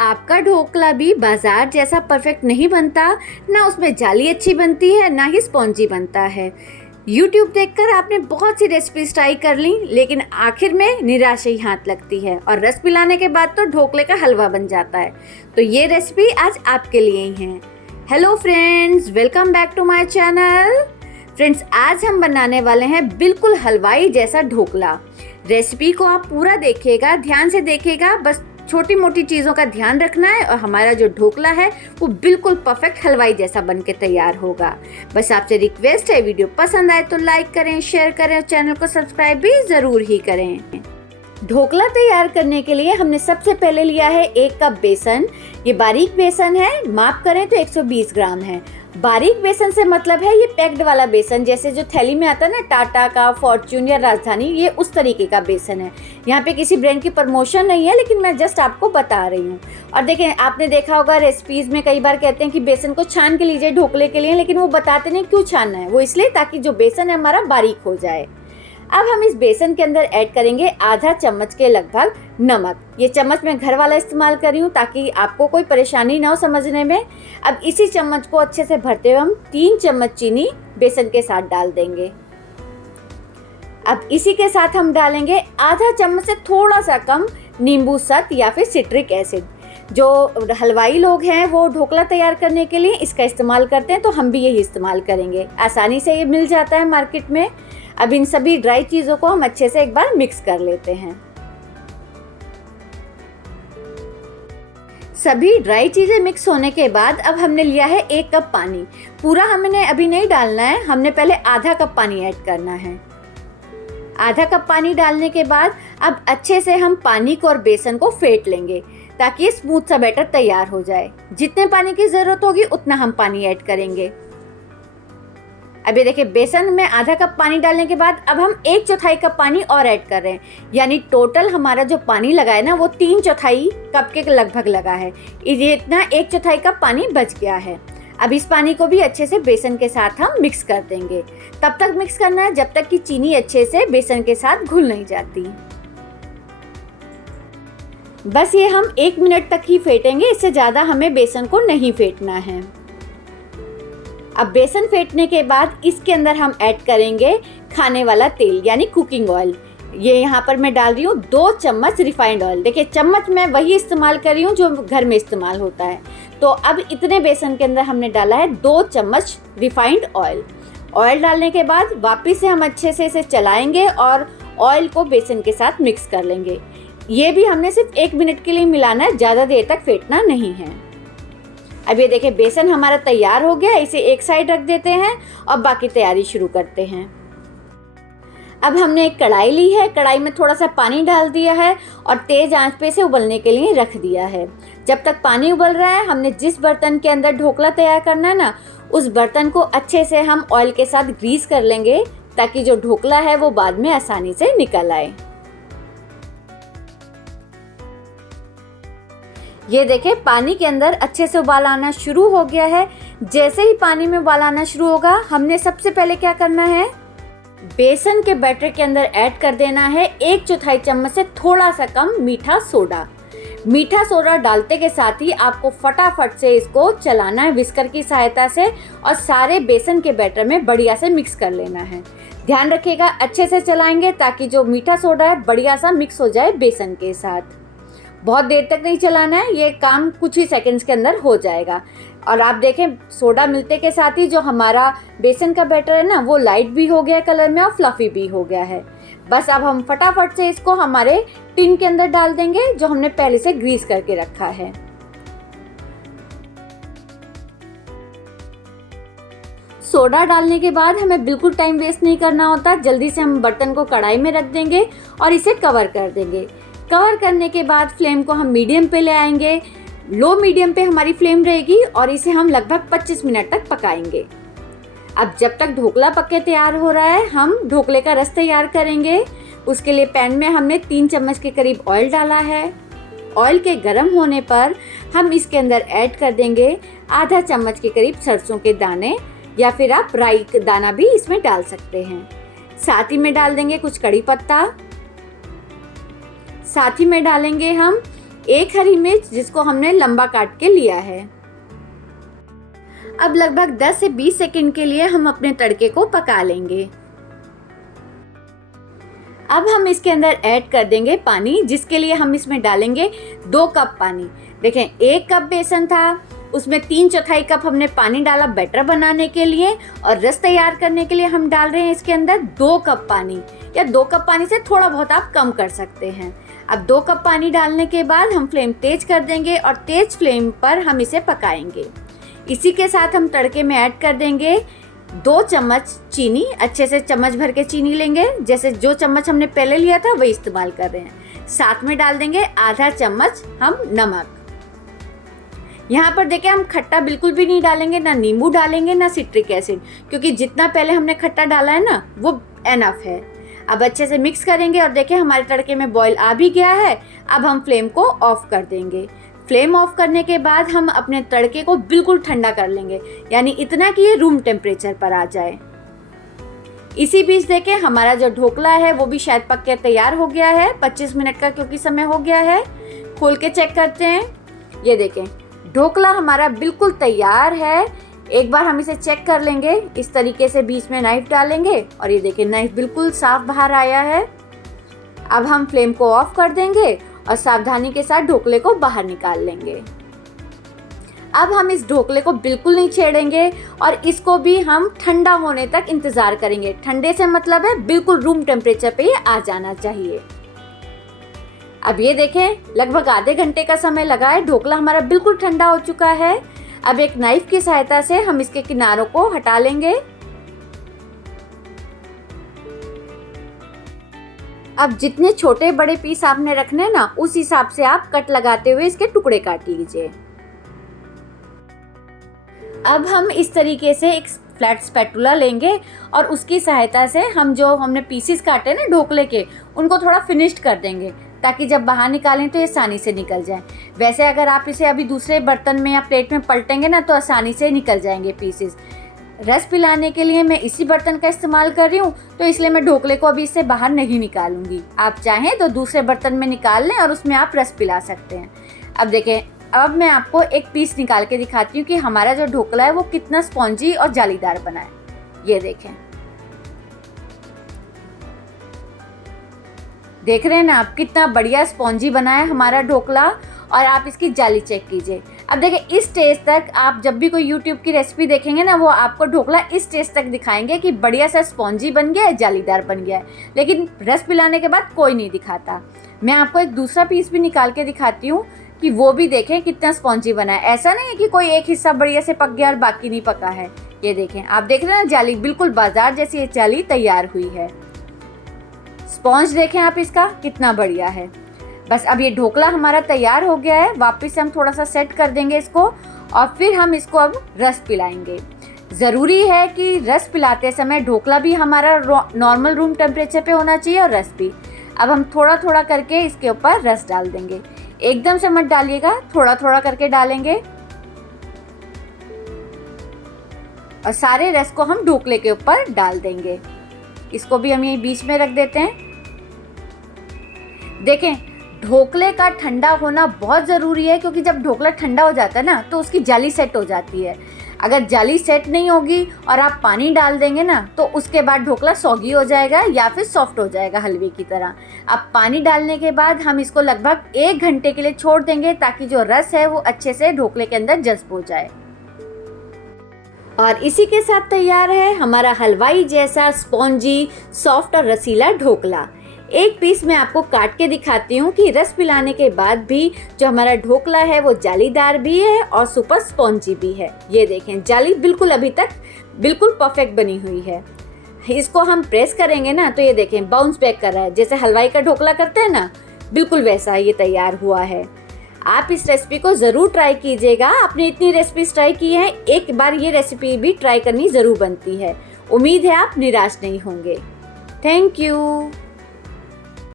आपका ढोकला भी बाजार जैसा परफेक्ट नहीं बनता, ना उसमें जाली अच्छी बनती है, ना ही स्पॉन्जी बनता है। YouTube देखकर आपने बहुत सी रेसिपीज ट्राई कर ली, लेकिन आखिर में निराशा ही हाथ लगती है और रस पिलाने के बाद तो ढोकले का हलवा बन जाता है। तो ये रेसिपी आज आपके लिए ही है। Hello friends, welcome back to my channel. Friends, आज हम बनाने वाले हैं बिल्कुल हलवाई जैसा ढोकला। रेसिपी को आप पूरा देखिएगा, ध्यान से देखिएगा, बस छोटी मोटी चीज़ों का ध्यान रखना है और हमारा जो ढोकला है वो बिल्कुल परफेक्ट हलवाई जैसा बनके तैयार होगा। बस आपसे रिक्वेस्ट है, वीडियो पसंद आए तो लाइक करें, शेयर करें और चैनल को सब्सक्राइब भी ज़रूर ही करें। ढोकला तैयार करने के लिए हमने सबसे पहले लिया है 1 कप बेसन। ये बारीक बेसन है, माप करें तो 120 ग्राम है। बारीक बेसन से मतलब है ये पैक्ड वाला बेसन, जैसे जो थैली में आता है ना, टाटा का, फॉर्च्यून या राजधानी, ये उस तरीके का बेसन है। यहाँ पे किसी ब्रांड की प्रमोशन नहीं है, लेकिन मैं जस्ट आपको बता रही हूँ। और देखें, आपने देखा होगा रेसिपीज़ में कई बार कहते हैं कि बेसन को छान के लीजिए ढोकले के लिए, लेकिन वो बताते नहीं क्यों छानना है। वो इसलिए ताकि जो बेसन है हमारा बारीक हो जाए। अब हम इस बेसन के अंदर ऐड करेंगे आधा चम्मच के लगभग नमक। ये चम्मच मैं घर वाला इस्तेमाल कर रही हूँ ताकि आपको कोई परेशानी ना हो समझने में। अब इसी चम्मच को अच्छे से भरते हुए हम 3 चम्मच चीनी बेसन के साथ डाल देंगे। अब इसी के साथ हम डालेंगे आधा चम्मच से थोड़ा सा कम नींबू सत या फिर सिट्रिक एसिड। जो हलवाई लोग हैं वो ढोकला तैयार करने के लिए इसका इस्तेमाल करते हैं, तो हम भी यही इस्तेमाल करेंगे। आसानी से ये मिल जाता है मार्केट में। अब इन सभी ड्राई चीज़ों को हम अच्छे से एक बार मिक्स कर लेते हैं। सभी ड्राई चीज़ें मिक्स होने के बाद अब हमने लिया है 1 कप पानी। पूरा हमने अभी नहीं डालना है, हमने पहले आधा कप पानी ऐड करना है। आधा कप पानी डालने के बाद अब अच्छे से हम पानी को और बेसन को फेंट लेंगे ताकि स्मूथ सा बैटर तैयार हो जाए। जितने पानी की ज़रूरत होगी उतना हम पानी ऐड करेंगे। अब ये देखिए, बेसन में आधा कप पानी डालने के बाद अब हम 1/4 कप पानी और ऐड कर रहे हैं, यानी टोटल हमारा जो पानी लगा है ना वो 3/4 कप के लगभग लगा है। ये इतना 1/4 कप पानी बच गया है। अब इस पानी को भी अच्छे से बेसन के साथ हम मिक्स कर देंगे। तब तक मिक्स करना है जब तक कि चीनी अच्छे से बेसन के साथ घुल नहीं जाती। बस ये हम 1 मिनट तक ही फेंटेंगे, इससे ज़्यादा हमें बेसन को नहीं फेंटना है। अब बेसन फेंटने के बाद इसके अंदर हम ऐड करेंगे खाने वाला तेल यानी कुकिंग ऑयल। ये यहाँ पर मैं डाल रही हूँ 2 चम्मच रिफाइंड ऑयल। देखिए, चम्मच मैं वही इस्तेमाल कर रही हूँ जो घर में इस्तेमाल होता है। तो अब इतने बेसन के अंदर हमने डाला है 2 चम्मच रिफाइंड ऑयल। ऑयल डालने के बाद वापस से हम अच्छे से इसे चलाएंगे और ऑयल को बेसन के साथ मिक्स कर लेंगे। ये भी हमने सिर्फ 1 मिनट के लिए मिलाना है, ज़्यादा देर तक फेंटना नहीं है। अब ये देखिए, बेसन हमारा तैयार हो गया। इसे एक साइड रख देते हैं और बाकी तैयारी शुरू करते हैं। अब हमने एक कढ़ाई ली है, कढ़ाई में थोड़ा सा पानी डाल दिया है और तेज़ आंच पे इसे उबलने के लिए रख दिया है। जब तक पानी उबल रहा है, हमने जिस बर्तन के अंदर ढोकला तैयार करना है ना, उस बर्तन को अच्छे से हम ऑयल के साथ ग्रीस कर लेंगे ताकि जो ढोकला है वो बाद में आसानी से निकल आए। ये देखें, पानी के अंदर अच्छे से उबाल आना शुरू हो गया है। जैसे ही पानी में उबाल आना शुरू होगा, हमने सबसे पहले क्या करना है, बेसन के बैटर के अंदर ऐड कर देना है 1/4 चम्मच से थोड़ा सा कम मीठा सोडा। मीठा सोडा डालते के साथ ही आपको फटाफट से इसको चलाना है विस्कर की सहायता से और सारे बेसन के बैटर में बढ़िया से मिक्स कर लेना है। ध्यान रखिएगा, अच्छे से चलाएंगे ताकि जो मीठा सोडा है बढ़िया सा मिक्स हो जाए बेसन के साथ। बहुत देर तक नहीं चलाना है, ये काम कुछ ही सेकंड्स के अंदर हो जाएगा। और आप देखें, सोडा मिलते के साथ ही जो हमारा बेसन का बैटर है ना, वो लाइट भी हो गया कलर में और फ्लफी भी हो गया है। बस अब हम फटाफट से इसको हमारे टिन के अंदर डाल देंगे जो हमने पहले से ग्रीस करके रखा है। सोडा डालने के बाद हमें बिल्कुल टाइम वेस्ट नहीं करना होता, जल्दी से हम बर्तन को कढ़ाई में रख देंगे और इसे कवर कर देंगे। कवर करने के बाद फ्लेम को हम मीडियम पे ले आएंगे। लो मीडियम पे हमारी फ्लेम रहेगी और इसे हम लगभग 25 मिनट तक पकाएंगे। अब जब तक ढोकला पक के तैयार हो रहा है, हम ढोकले का रस तैयार करेंगे। उसके लिए पैन में हमने 3 चम्मच के करीब ऑयल डाला है। ऑयल के गर्म होने पर हम इसके अंदर ऐड कर देंगे आधा चम्मच के करीब सरसों के दाने, या फिर आप राई दाना भी इसमें डाल सकते हैं। साथ ही में डाल देंगे कुछ कड़ी पत्ता। साथ ही में डालेंगे हम 1 हरी मिर्च जिसको हमने लंबा काट के लिया है। अब लगभग 10 से 20 सेकंड के लिए हम अपने तड़के को पका लेंगे। अब हम इसके अंदर ऐड कर देंगे पानी, जिसके लिए हम इसमें डालेंगे 2 कप पानी। देखें 1 कप बेसन था, उसमें 3/4 कप हमने पानी डाला बैटर बनाने के लिए, और रस तैयार करने के लिए हम डाल रहे हैं इसके अंदर 2 कप पानी, या 2 कप पानी से थोड़ा बहुत आप कम कर सकते हैं। अब 2 कप पानी डालने के बाद हम फ्लेम तेज कर देंगे और तेज फ्लेम पर हम इसे पकाएंगे। इसी के साथ हम तड़के में ऐड कर देंगे 2 चम्मच चीनी। अच्छे से चम्मच भर के चीनी लेंगे, जैसे जो चम्मच हमने पहले लिया था वही इस्तेमाल कर रहे हैं। साथ में डाल देंगे आधा चम्मच हम नमक। यहाँ पर देखिए हम खट्टा बिल्कुल भी नहीं डालेंगे, ना नींबू डालेंगे ना सिट्रिक एसिड, क्योंकि जितना पहले हमने खट्टा डाला है ना वो एनफ है। अब अच्छे से मिक्स करेंगे और देखिए हमारे तड़के में बॉईल आ भी गया है। अब हम फ्लेम को ऑफ कर देंगे। फ्लेम ऑफ करने के बाद हम अपने तड़के को बिल्कुल ठंडा कर लेंगे, यानी इतना कि ये रूम टेम्परेचर पर आ जाए। इसी बीच देखिए हमारा जो ढोकला है वो भी शायद पक के तैयार हो गया है। 25 मिनट का क्योंकि समय हो गया है। खोल के चेक करते हैं। ये देखें ढोकला हमारा बिल्कुल तैयार है। एक बार हम इसे चेक कर लेंगे। इस तरीके से बीच में नाइफ डालेंगे और ये देखिए नाइफ बिल्कुल साफ बाहर आया है। अब हम फ्लेम को ऑफ कर देंगे और सावधानी के साथ ढोकले को बाहर निकाल लेंगे। अब हम इस ढोकले को बिल्कुल नहीं छेड़ेंगे और इसको भी हम ठंडा होने तक इंतजार करेंगे। ठंडे से मतलब है बिल्कुल रूम टेम्परेचर पे ये आ जाना चाहिए। अब ये देखें लगभग आधे घंटे का समय लगा है। ढोकला हमारा बिल्कुल ठंडा हो चुका है। अब एक नाइफ की सहायता से हम इसके किनारों को हटा लेंगे। अब जितने छोटे बड़े पीस आपने रखने ना, उस हिसाब से आप कट लगाते हुए इसके टुकड़े काट लीजिए। अब हम इस तरीके से एक फ्लैट स्पैटुला लेंगे और उसकी सहायता से हम जो हमने पीसेस काटे ना ढोकले के, उनको थोड़ा फिनिश्ड कर देंगे ताकि जब बाहर निकालें तो ये आसानी से निकल जाए। वैसे अगर आप इसे अभी दूसरे बर्तन में या प्लेट में पलटेंगे ना तो आसानी से निकल जाएंगे पीसेस। रस पिलाने के लिए मैं इसी बर्तन का इस्तेमाल कर रही हूँ, तो इसलिए मैं ढोकले को अभी इससे बाहर नहीं निकालूंगी। आप चाहें तो दूसरे बर्तन में निकाल लें और उसमें आप रस पिला सकते हैं। अब देखें, अब मैं आपको एक पीस निकाल के दिखाती हूँ कि हमारा जो ढोकला है वो कितना स्पॉन्जी और जालीदार बना है। ये देखें, देख रहे हैं ना आप कितना बढ़िया स्पॉन्जी बना है हमारा ढोकला। और आप इसकी जाली चेक कीजिए। अब देखिए इस स्टेज तक आप जब भी कोई यूट्यूब की रेसिपी देखेंगे ना, वो आपको ढोकला इस स्टेज तक दिखाएंगे कि बढ़िया सा स्पॉन्जी बन गया है, जालीदार बन गया है, लेकिन रस पिलाने के बाद कोई नहीं दिखाता। मैं आपको एक दूसरा पीस भी निकाल के दिखाती हूँ कि वो भी देखें कितना स्पॉन्जी बना है। ऐसा नहीं है कि कोई एक हिस्सा बढ़िया से पक गया और बाकी नहीं पका है। ये देखें, आप देख रहे हैं ना जाली बिल्कुल बाजार जैसी ये जाली तैयार हुई है। स्पॉन्ज देखें आप इसका कितना बढ़िया है। बस अब ये ढोकला हमारा तैयार हो गया है। वापस से हम थोड़ा सा सेट कर देंगे इसको और फिर हम इसको अब रस पिलाएंगे। ज़रूरी है कि रस पिलाते समय ढोकला भी हमारा नॉर्मल रूम टेम्परेचर पे होना चाहिए और रस भी। अब हम थोड़ा थोड़ा करके इसके ऊपर रस डाल देंगे। एकदम से मत डालिएगा, थोड़ा थोड़ा करके डालेंगे और सारे रस को हम ढोकले के ऊपर डाल देंगे। इसको भी हम यहीं बीच में रख देते हैं। देखें, ढोकले का ठंडा होना बहुत ज़रूरी है, क्योंकि जब ढोकला ठंडा हो जाता है ना तो उसकी जाली सेट हो जाती है। अगर जाली सेट नहीं होगी और आप पानी डाल देंगे ना तो उसके बाद ढोकला सॉगी हो जाएगा या फिर सॉफ्ट हो जाएगा हलवे की तरह। अब पानी डालने के बाद हम इसको लगभग 1 घंटे के लिए छोड़ देंगे ताकि जो रस है वो अच्छे से ढोकले के अंदर जज्ब हो जाए। और इसी के साथ तैयार है हमारा हलवाई जैसा स्पॉन्जी, सॉफ्ट और रसीला ढोकला। एक पीस मैं आपको काट के दिखाती हूँ कि रस पिलाने के बाद भी जो हमारा ढोकला है वो जालीदार भी है और सुपर स्पॉन्जी भी है। ये देखें, जाली बिल्कुल अभी तक बिल्कुल परफेक्ट बनी हुई है। इसको हम प्रेस करेंगे ना तो ये देखें बाउंस बैक कर रहा है, जैसे हलवाई का ढोकला करते हैं ना, बिल्कुल वैसा ये तैयार हुआ है। आप इस रेसिपी को ज़रूर ट्राई कीजिएगा। आपने इतनी रेसिपीज ट्राई की हैं, एक बार ये रेसिपी भी ट्राई करनी ज़रूर बनती है। उम्मीद है आप निराश नहीं होंगे। Thank you.